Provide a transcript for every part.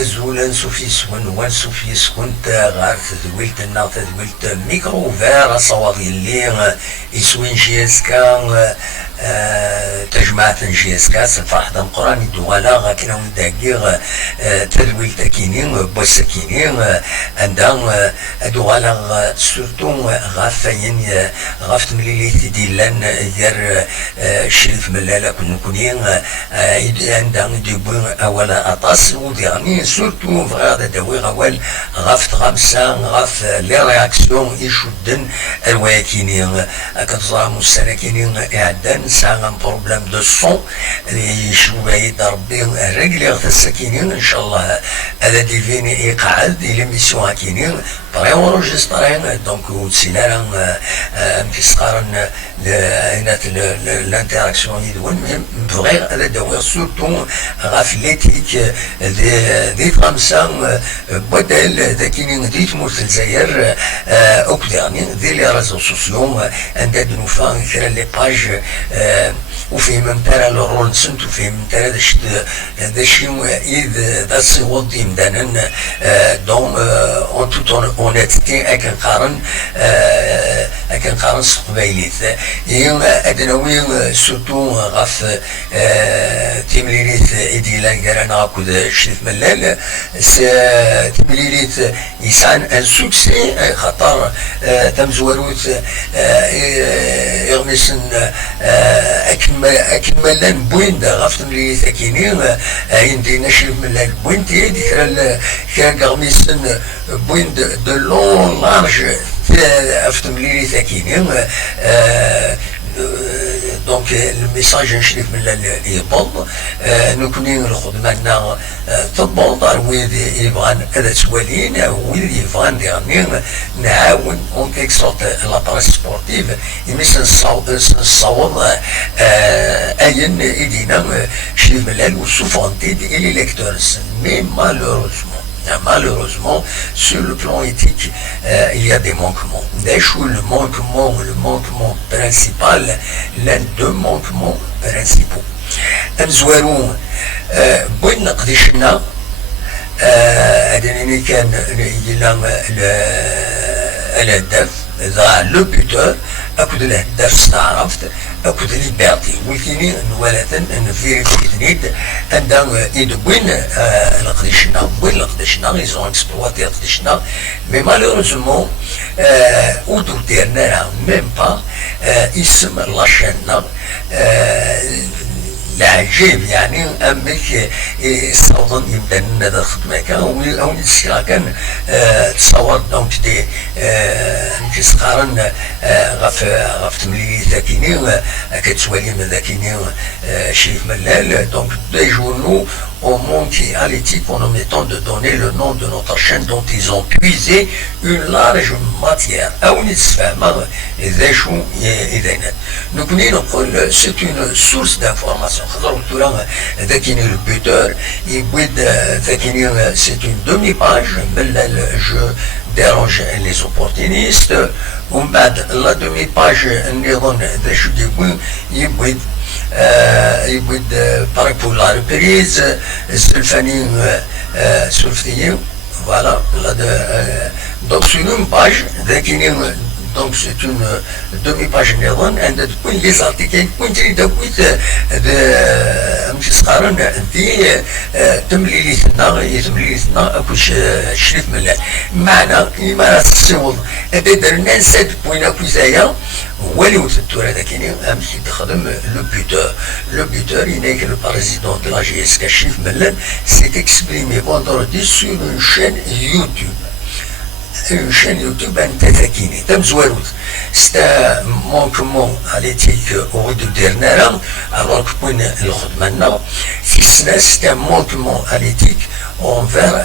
أزولا سوفيسكون وانسوفيسكون غار تدويلت النا تدويلت ميكرو فير صواغي اللي يسوين جيسكا تجمعت جيسكا سفاح دم قراني دوالا غاكنا ونداقيغ تدويل تاكينين بوسكينين عندها دوالا سورتو غافين غافت مليليت ديلان ديال شريف ملالا كنكونين عندها ديبوين اولا اطاس وديرني سورتو فغادا داوي غوال غافت غامسا غاف لي رياكسيون يشدن الواكينين كتظام السراكينين اعدان ساعة بروبلام دو سون يشوبايد ربي رجلي السكينين ان شاء الله هذا ديفيني يقعد الى ميسيون هاكينين بري اونجسترين دونك وتسينا مكيسقارن لانتراكسيون يدون بغير هذا داوي سورتو غاف ليتيك دي خمسة بدل ذاكينين ديت موت الجزائر اوك ديرني دي لي ريزو سوسيو عندها دنوفا كرا لي باج وفيه ممترا لرول نسنت وفيه ممترا دا شي إذ دا صوت ديم دانن دون اون توت اونيتيتي أكن قارن سقبايليت أدناوي سورتو غاف تيمليليت إديلان كرانا غاكود شريف ملال تيمليليت يسعن ان سوكسي خاطر تمزوروت يغمسن أكن ملان بوين غاف تيمليليت أكينين عندنا شريف ملال بوين تيدي كان غمسن بوين دو لون لارج أفتم لي ثاكينين دونك الميساج نشريف من يبض نكوني الخدمة تبض ويد يبغان هذا سوالين ويد يبغان ديرني نعاون اون كيك سورت لاباريس سبورتيف يمسن الصوت اين ايدينا شريف ملال وسوفونتيد الي ليكتورز مي malheureusement, sur le plan éthique, il y a des manquements. Le manquement principal, l'un deux manquements principaux. نزوارو بوين نقدشنا هذا كان الهدف لو بوتور اكود الهدف استعرفت اكود ليبرتي ولكن نوالة نفيريفيتنيد عندها يدوين نقدشنا ils ont exploité نقدشنا mais malheureusement ودو ديرنا ميم با اسم لاشنا العجيب يعني امك صوتا يبدا هذا الخدمه كان او نسيا كان تصور دونك دي كيسقارن غاف تملي ذاكيني كتسوالي من ذاكيني شريف ملال دونك دي جورنو ont manqué à l'éthique en omettant de donner le nom de notre chaîne dont ils ont puisé une large matière. C'est une source d'information. C'est une demi-page, je dérange les opportunistes. La demi-page, يبود بارك بور لا ريبريز السلفانيين سلفتيين فوالا دونك سو اون باج ذاكينين دونك سي اون دومي باج نظن عندها تكون لي زارتيكل تكون تريد تكويت مشي صغارن دي تمليليتنا اكوش شريف ملال معنا كيما الصوت هذا درنا نساد بوين اكوزايا ولو التورا داكيني امشي تخدم لو بوتور يناك le président de la GSK شريف ملال s'est exprimé vendredi sur une chaîne YouTube انتاكيني تم زواروت ستا مونكمون à l'éthique au de dernière alors que بوين الخدمة في السنة ستا مونكمون à l'éthique envers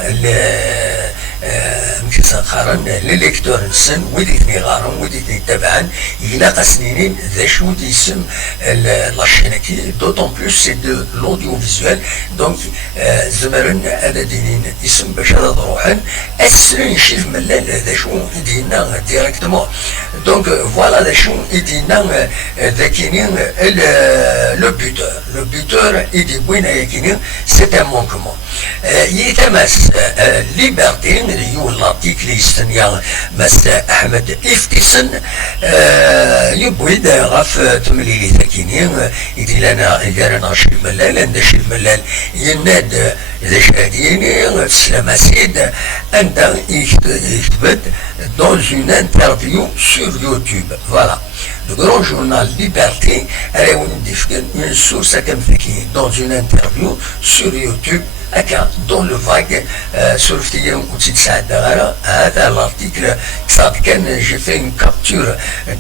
مكسان قارن لليكتور نسن وديتني غارن وديتني تبعا إلى قسنين ذا شو ديسم لاشينكي دوتون بلوس سي دو لوديو دونك زمرن هذا دينين اسم باش هذا روحن أسرين شيف ملال ذا شو يدينا ديريكتمون دونك فوالا ذا شو يدينا ذاكينين لو بوتور يدي بوين يكينين سي ان مونكمون يتمس ليبرتي l'article يستنيا مس أحمد إفتسن يبويد غاف تمليلي ثكيني يدي لنا إدارنا شريف ملال عند شريف ملال يناد إذا شاديني تسلم سيد عند يكتبت dans une interview sur YouTube. Voilà. Le grand journal Liberté a une source dans une interview sur YouTube dans le vague sur l'article j'ai fait une capture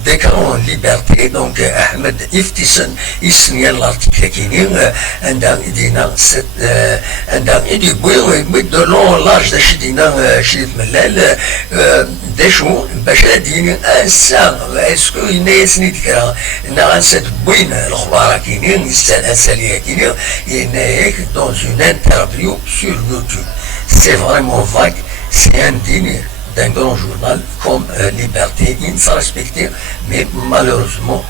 d'écran Liberté donc Ahmed Iftisen il signale l'article qui dit de long large de Chidina Chidit Mellel des choses est-ce qu'il est cette bonne dans une interview sur YouTube. C'est vraiment vague, c'est indigne d'un grand journal comme Liberté, il s'est respecté, mais malheureusement,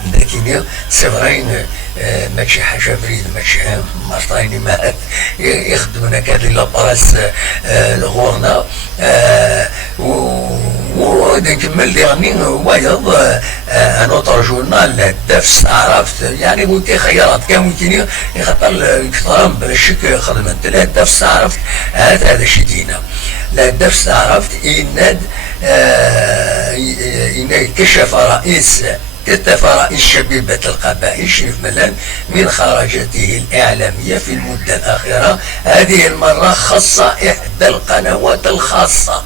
c'est vrai, ماشي حاجه فريد ماشي مرتين ما يخدمنا كاد لا براس الغورنا ونكمل يعني وايض ان اوتر جورنال الدفس عرفت يعني ممكن خيارات كان ممكن يخطر الكثران بالشك خدمت لا الدفس عرفت هذا الشيء دينا لا الدفس عرفت يناد كشف رئيس كتف رئيس شبيبة القبائل شريف ملال من خرجته الإعلامية في المدة الأخيرة هذه المرة خاصة إحدى القنوات الخاصة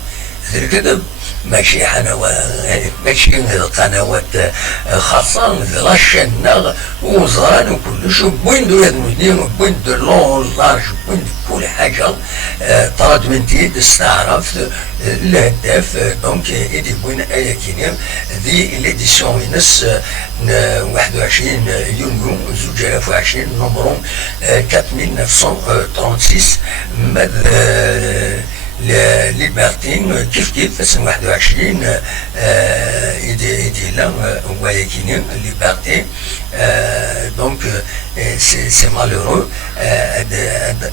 الكذب ماشي ماشي قنوات خاصة مثل الشنة وزران وكل شو بويندو يدمجنين بويندو لون لارج بويندو كل حاجة طرد من تيد استعرفت الهداف دونك ايدي بوين ايا كينيم ذي ليديسيون ينس 21 يونيو 2020 نمبرو 4936 مد ليبرتين كيف 21 ايدي لام وياكينيم ليبرتي donc c'est malheureux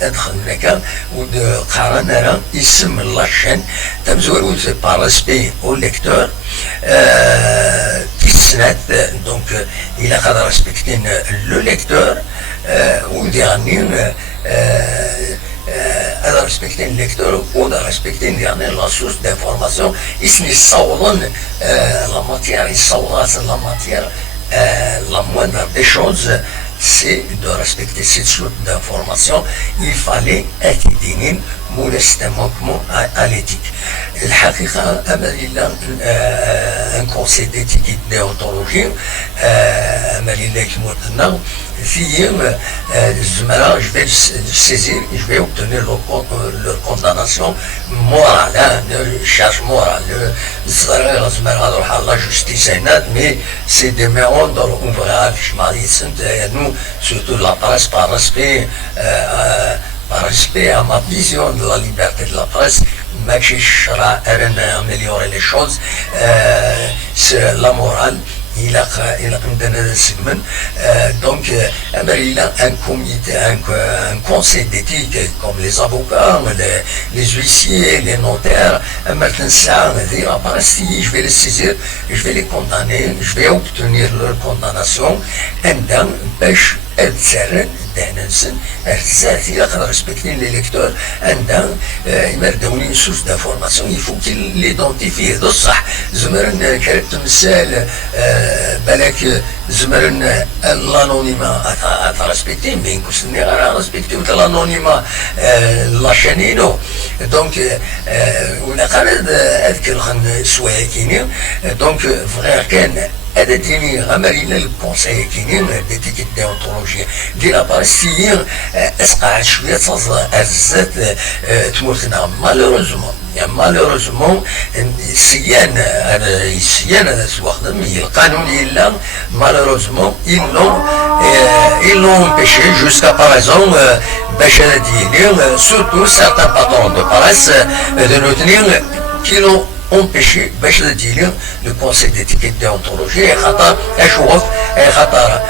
ادخلنا ود قارنا اسم لاشين تمزور par respect au lecteur تسنات donc il a قدر respecter le lecteur وديرنين هذا respecter le lecteur وده respecter la source d'information اسمي الصوضن la matière الصوضات la matière la moindre des choses c'est de respecter cette source d'information. Il fallait être digne modestement à l'éthique. الحقيقة أمل un conseil d'éthique et déontologie أمل كموتنا في الزملاء je vais le saisir je vais obtenir leur condamnation morale charge morale الزملاء روح الله justice mais c'est des méandres ouvrages nous surtout la presse par respect à ma vision de la liberté de la presse ماشي الشرع أرنا améliorer les choses c'est la morale il a عندنا segment donc il a un comité un conseil d'éthique comme les avocats les huissiers les notaires après si je vais les saisir je vais les condamner je vais obtenir leur condamnation عندنا باش الزرن دهنسن الزاتي لقد respecter les lecteurs عندنا يمردوني source d'information il faut qu'ils l'identifient ده الصح زمرن كرت مثال بالك زمرن الانونيما اترسبكتي بين كسني غير رسبكتي الانونيما لاشانينو دونك ولا قرد اذكر خن سواكيني دونك فغير كان هذا ديني غمرينا الكونساي كينين ديتيكيت ديونتولوجيا ديال لاباريسيين اسقع شويه تصل ازات تموتنا مالوروزمون سيان هذا سواخدم القانون الا مالوروزمون ils l'ont empêché jusqu'à présent باش ديالي surtout certains patrons de presse de nous tenir qui l'ont empêcher باش تدير le conseil d'éthique et de déontologie خاطر اشوف خاطر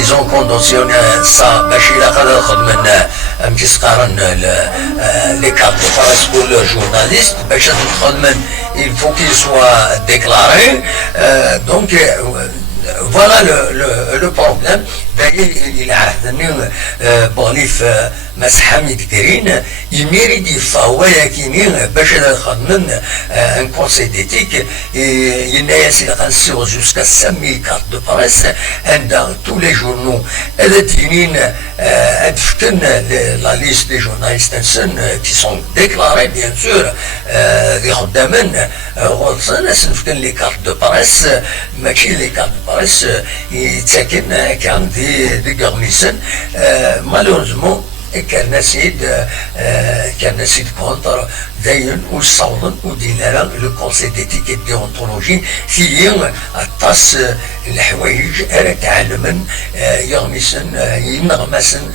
ils ont conditionné ça باش إلا قدر خدمن مشي سقارن les cartes de presse pour le journaliste باش تخدمن il faut qu'il soit déclaré donc voilà le problème. D'ailleurs, il a بغليف مسحامي كثيرين يميري دي فاويا كينين باش نخدمن ان كونسي ديتيك ينايا سي غنسيو جوسكا 5000 كارت دو بريس عند تو لي جورنو هذا تينين ادفتن لا ليست دي جورناليست كي سون ديكلاري بيان سور دي خدامن غولصن سنفتن لي كارت دو بريس ماشي لي كارت دو بريس يتساكن كان دي غرنيسن مالوريزمون كان سيد كونتر داين وصولا ودينا لو كونسي ديتيك اي ديونتولوجي فيه الطاس الحوايج انا تعلمن يغمسن ينغمسن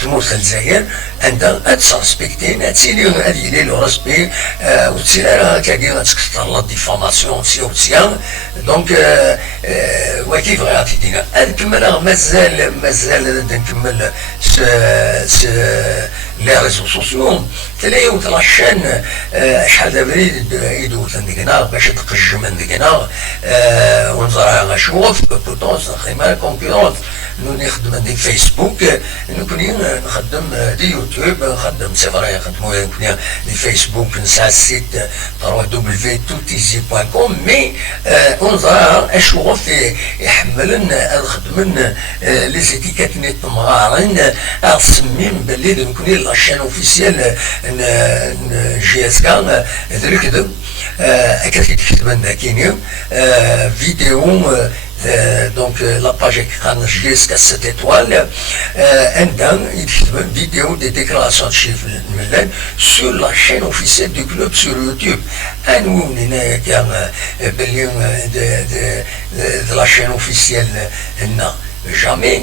تموت الجزائر عندها اتسرسبكتين اتسيلي هذه لو رسبي وتسيلي كاكي غتكثر لا ديفاماسيون سيان دونك وكيف غادي دينا نكمل مازال نكمل les réseaux sociaux تلاقي وتلاشان شحال دابا يدوز عندنا باش تقج من عندنا ونزرع غنشوف بوتونس خيمه كونكورونت نخدم دي فيسبوك نكون نخدم دي يوتيوب نخدم سي فري نخدمو نكون دي فيسبوك نسعى السيت www.toutizi.com مي ونزرع اشوف يحملن نخدمن لي زيتيكات نيت مغارين اسمين باللي نكون لاشين اوفيسيال جي اس كا دركدم اكثر تكتبنا كاينين فيديو donc la page écran jusqu'à 7 étoiles une vidéo des déclarations de chef Mellen sur la chaîne officielle du club sur YouTube nous de la chaîne officielle non jamais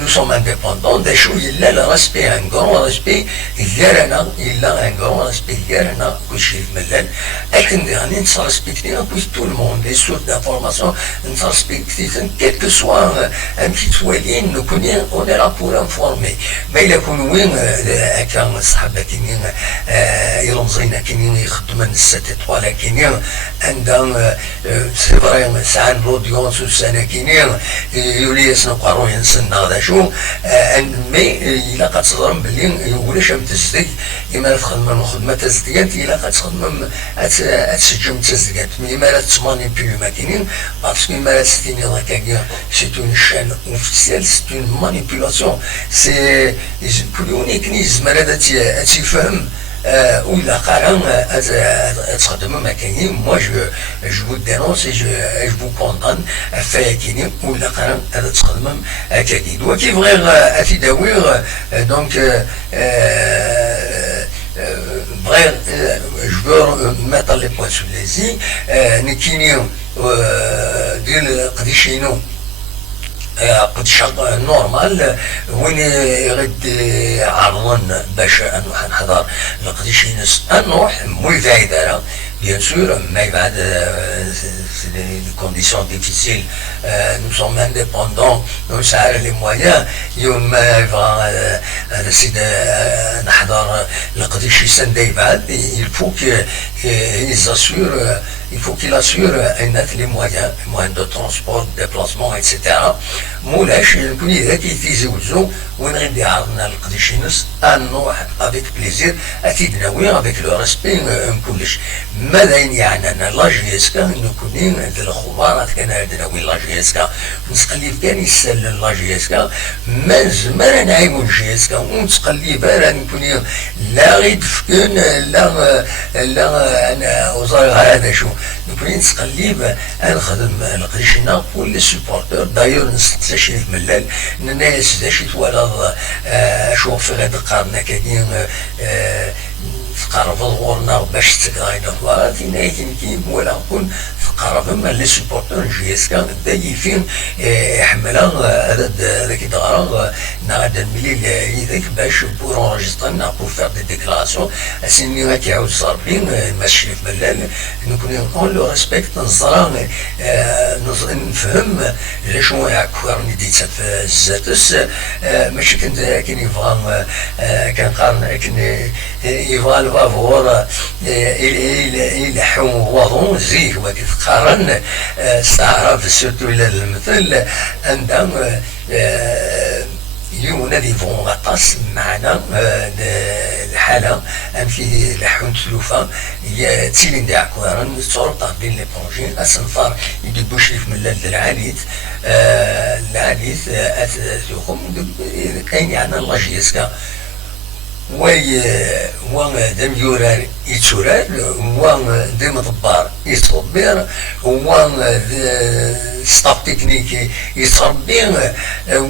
nous sommes indépendants des choses il a le respect un grand respect il a un grand respect il y a un chef Mellen et qu'on se respecte tout le monde les sources d'information nous respectons quel que soit un petit soigné nous connaissons on est là pour informer mais il a connu كان الصحابة كينين يلمزينا كينين يخدمن 7 étoiles كينين عندهم سي فري ساعة لوديونس وسنة كينين يولي يسنو قارو ينسن هذا شو مي إلا قد صدرن بلي ولاش متزدق إما تخدم خدمة تزدقات إلا قد تخدم تسجم تزدقات إما لا تسماني بيو ماكينين باسكو إما لا تستيني ضاكا سي اون شين اوفيسيال سي اون مانيبيولاسيون سي كلوني كنيز مرادة تفهم وإلا قارن تخدم مكانين moi je vous dénonce et je vous condamne فيا كيني وإلا قارن تخدم كاكيد وكيف غير أتداوير donc bref je veux mettre les points sur les i نكيني ديال قديشينو قد شغل نورمال وين يغد عرضن باش انو حنحضر نقديش ينس نروح موي فايدة bien sûr mais les conditions difficiles nous sommes indépendants nous savons les moyens يوم ما يبغى نسيد نحضر نقديش يسندي بعد il faut qu'ils assurent il faut qu'il assure les moyens de transport, de déplacement, etc. مولاش نكون إذا كيتيزوزو وين غادي عرضنا القديشينس نروح افيك بليزير اكيد ناوي افيك لو ريسبي كلش ماذا يعني انا لا جي اس كا نكونين هاد الخبارات كان عندنا وين لا جي اس كا نتقلب كان يسال لا جي اس كا ما زمان نعيمو الجي اس كا ونتقلب راه نكونين لا غيد فكن لا انا وزاره هذا شو نكونين نتقلب نخدم القديشينا كل سبورتور دايور نستشرف ملال الناس داش يتولى شوف في غاد القرن كاين تقرب ظهورنا باش تقراينا فينا كاين ولا نكون تقرب لي سبورتور جيسكا دايفين يحملها هذاك الدار نغدا مليل يديك باش بور انجسترنا بور فير دي ديكلاراسيون اسيني غادي يعاود صاربين ماشي في ملال نكون اون لو ريسبكت نزرا نفهم شنو يعكرني ديت الزاتس ماشي كنت كاين يبغى كنقارن كاين يبغى الفافور يلحو وضون زيك وكتقارن استعرف سورتو الى المثل عندهم اليوم اللي فون غطاس معنا الحاله ان في لحون تلوفا هي تيلين داع كوارن تربط بين لي بروجي اسنفار يدي بوشيف من العاليت العاليت اتوخم كاين يعني الله جيسكا وان دم يورار يتورار وان دم طبار يصبر وان ستاف تكنيكي يصبر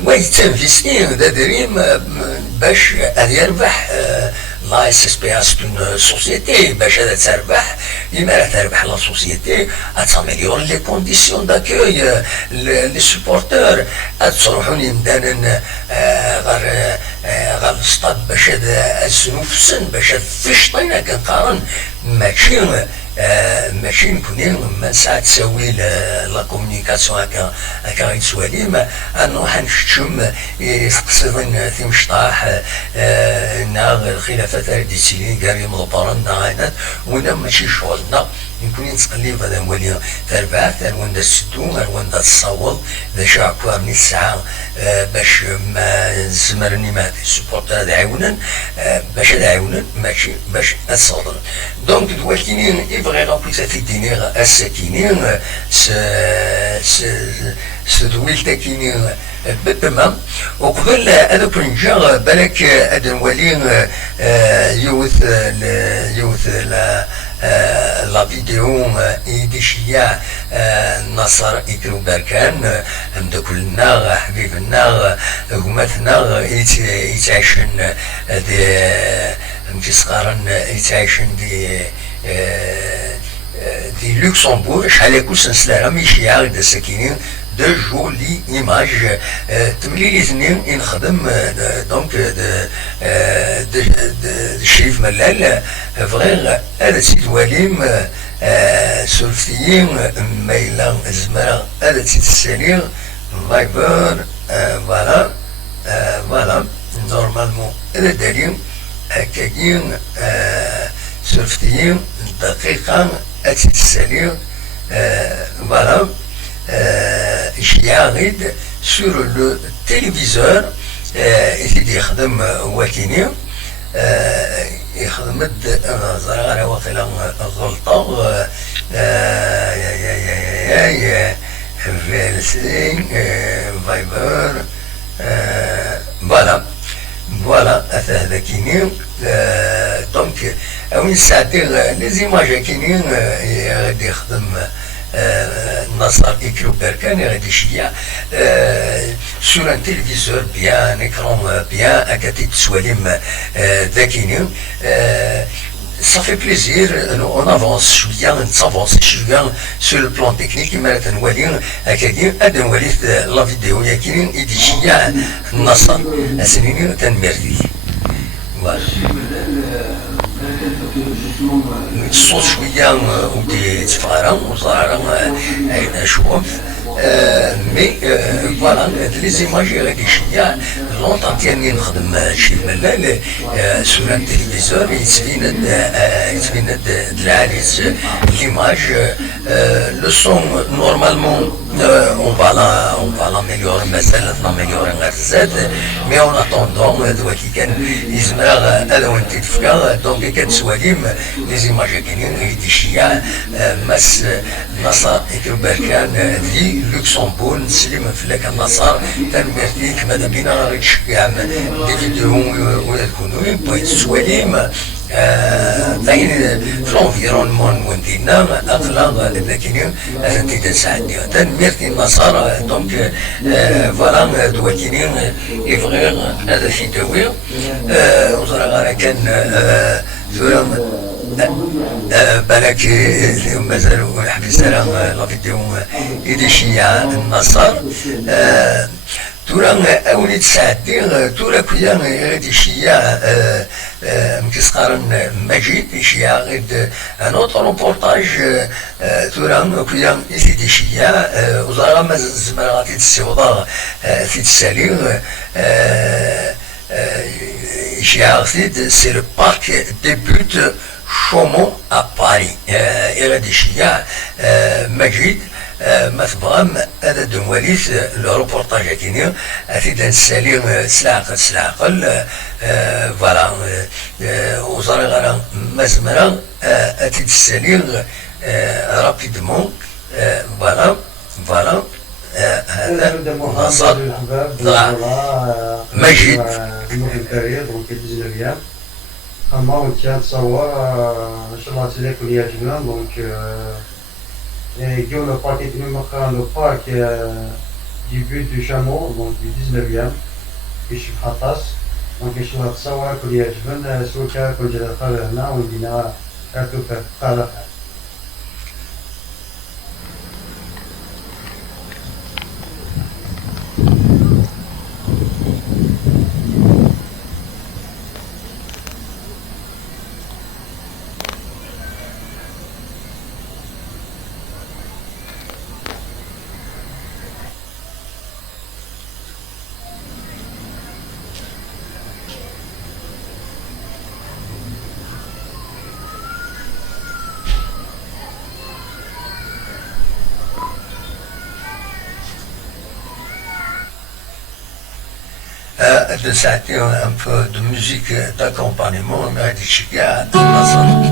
ويتنفسني دا دريم باش يربح لا اس اس بي اس دون سوسيتي باش تربح لما تربح لا سوسيتي اتاميليور لي كونديسيون داكوي لي سوبورتور تروحوني مدانا غير السطاد باش السنوفسن باش فشطينا كنقارن ماشي نكون من ساعة تسوي لا كومونيكاسيون هكا غيتسوالي نروح نفتشم يقصدن في مشطاح ناغ الخلافات دي سيلين كاري مضبرن ناغانات ونا ماشي شغلنا يمكن نتقلب هذا مولي تربع ثروان دا السدو ثروان دا الصوض ذا شاكوارني الساعة باش ما زمرني ما السبورت هذا عاونا باش هذا عاونا ماشي باش الصوضن دونك دلوقتي يبغي غابويت في الدينير الساكنين سدويل تاكيني بالتمام وقبل هذا كل جا بالك هذا نولي يوث لا فيديو يديشيا نصر إكرو بركان مدكلنا حبيبنا قمتنا يتعيشن دي مجسقارن يتعيشن دي لوكسمبورغ شحال يكون سنسلارا ماشي عاد ساكنين دو جولي ايماج تمليلي ثنين نخدم دونك الشريف ملال فغير هذا سيد وليم سولفتيين ميلا زمرا هذا سيد السليم فايبر فوالا نورمالمون هذا دليل هكاين سولفتيين دقيقة هذا سيد السليم فوالا يعرض sur le téléviseur يزيد يخدم وكيني يخدم زرارة وقيلا غلطة فيلسين فايبر فوالا هذا كيني دونك وين ساعتين لي زيماج كيني غادي يخدم نصر إكرو بركان غادي شيا سور ان تلفزيور بيان écran bien أكاتي تسواليم ذاكينين صافي بليزير on avance شوية نتافونسي شوية sur le plan technique مرات نولي هكاكين هاد نولي لا فيديو ياكينين إيدي شيا نصر أسنينين تنمردي الصوت شوية ودي تفارة وزرارة عين شوف مي فوالا لي زيماج غادي شوية لونطون ديالي نخدم شي ملال سور ان تلفزيور يتبين العاليت ليماج لو سون نورمالمون on va l'améliorer مازال ناميليوري غير زاد مي اون اتوندون دلوقتي كان يزمر هذا وانت تفكر دونك كتسواليم لي زيماج كاينين غيدي شيا ماس نصر إكرو بركان دي لوكسمبورغ نسلم فلاك النصر تنمرتيك ماذا بينا غادي تشكع دي فيديو ولا تكونوا بغيت تسواليم داين في لونفيرونمون وندينا اغلى لكن انت تساعدني تنمرتي النصارى دونك فوالا دوكينين يفغير هذا في دوير وزرا غير كان ثورة بالك مازالوا الحبيسه غفيديو إيديشيا النصر تورا أولي تساعدي تورا كويا غادي شيا مكسقارن مجيد شيا غيد ان اوتر روبورتاج تورا كويا يزيد شيا وزارة ما زمرا غادي تسيوضا في السالي شيا غادي سي لو بارك ديبوت شومون à Paris غادي شيا مجيد ما تبغام هذا دواليس الروبورتاج كينيا افيد نسالي سلاقل فوالا وزارة غانا مزمرا اتيد السالي رابيدمون فوالا هذا نصر مجيد on tient de savoir sur la télé qu'il y a du monde, donc Guillaume le parc est le parc du but du chameau, donc du 19e, qui est Khatas. Donc je suis là de savoir qu'il y a du monde, sur le cas que j'ai la traversée là, on dit à tout faire. de s'arrêter un peu de musique d'accompagnement, on a dit Chica, ensemble.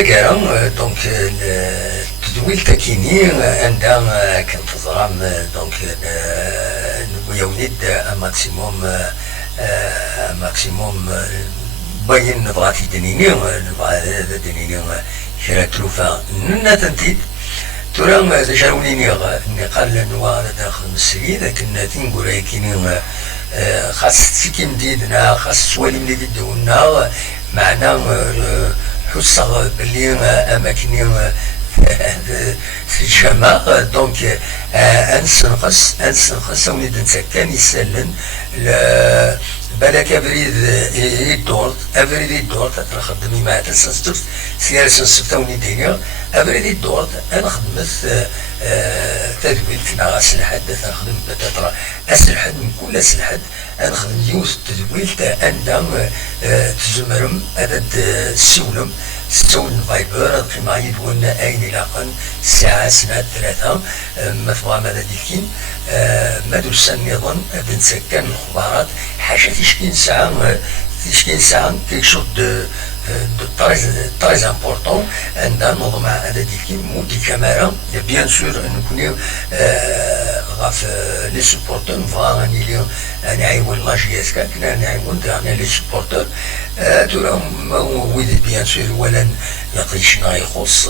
أجرام دونك التدويل تاكيني عندها كنتظرام دونك يولد ماكسيموم باين نبغى في دنيني دنيني كرا تلوفا ننا تنتيد ترى تجاونيني قال نوا داخل المسري لكن تنقول كيني خاص تكيم ديدنا خاص سوالي ملي بدونا معنا حصة بلي أماكن في الجامعة دونك أنسنقص ونيد نسكن يسلن بالك أفريد الدور تخدمي مع تسنستوك سياسة سفتوني دينيا أفريد الدور أنا خدمت تدويل كنا أسلحة تخدم بتطرى أسلحة من كل أسلحة أنا خدم يوز تدويل أندم تزمرم أدد سولم ستون فايبر كما يدون أين لاقن ساعة سنة ثلاثة مثلا ماذا ديكين مدرسة النظام بنسكن الخبارات حاجة تشكين ساعة كيك شوط très important عندنا نظم هذا ديكين مودي كاميرا بيان سور نكوني غاف لي سبورتور فاني اليوم نعيون لا جي اس كنا نعيون تاعنا لي سبورتور ترى ويدي بيان سور ولا يقيش ما يخص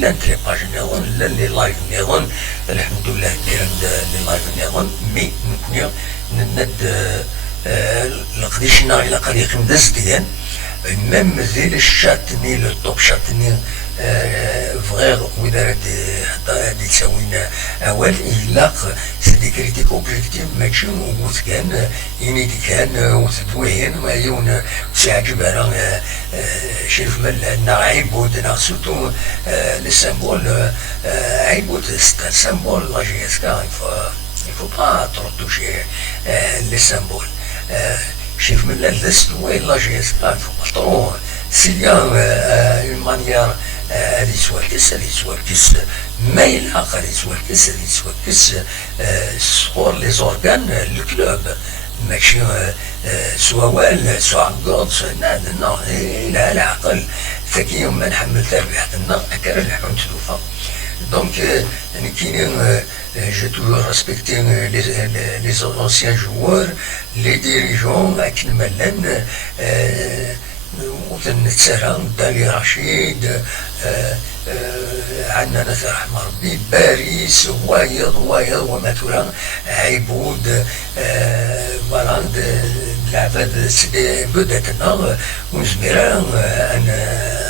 لا تريباج نظن لا لي لايف نظن الحمد لله ندير لي لايف نظن مي نكوني ند لقديشنا الى قريق مدزديان même les châtaigniers, le top châtaignier, frère, oui, des tsaouina, il a c'est des critiques objectives, mais je me inédican, on se douait, mais on s'est ajouté chez le naïboud, surtout les symboles, aïboud, c'est un symbole, la GSK, il faut pas trop toucher les symboles. شوف من اللست وين لا جيس كان في بطرون سيليان المانيار هذه سوالكس ما يلحق هذه سوالكس سخور لي زورغان الكلوب ماشي سوال سوانقود نو لا العقل ذاك يوم ما نحمل تربية النار أكر الحون تلوفا donc j'ai toujours respecté les anciens joueurs, les dirigeants, دالي رشيد عندنا نثر رحمة ربي باريس وايض وما ترى عيبود العباد سيدي بداتنا وزميرا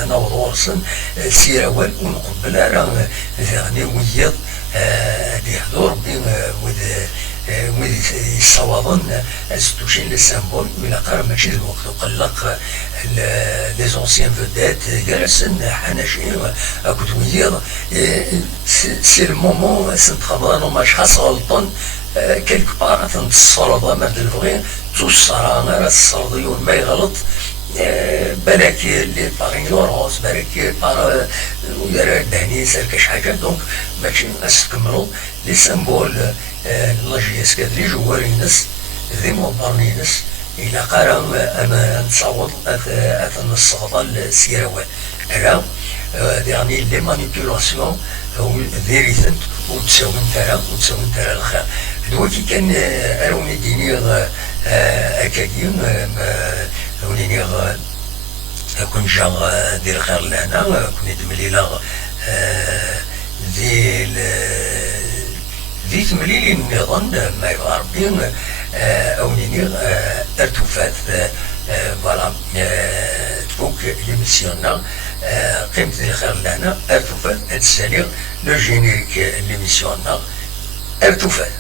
انا وضورسن سيراوال ونقبل راه ثاني ويض دي حضور وذ يصوابون استوشين لي سامبول من قرب ماشي الوقت وقلق لي زونسيان فودات جالسين حناشين اكوت ويض سي المومون سنتخبرانو ماش خاص غلطن كيلك بار تنتصرض ما الفغين توصرا راه الصرديون ما يغلط بالك اللي باغي يورغوس بالك بار ويرا دهني سالك شي حاجه دونك ماشي ناس تكملوا لي سامبول لا جي اس كاد لي جوارينس ذي موبارنينس الى قرا انا نصوت اتنصغض السيراوات على يعني لي مانيبيولاسيون فيريثنت وتساوي نتاع الخير دلوقتي كان اروني ديني اكاديم ونيني كون جا دير الخير لهنا كون يدمليلا ذي تمليل النظام ما يغربين او نيني ارتفات فوالا تفوق ليميسيونا قيمة الخير لهنا ارتفات تسالي لو جينيريك ليميسيونا ارتفات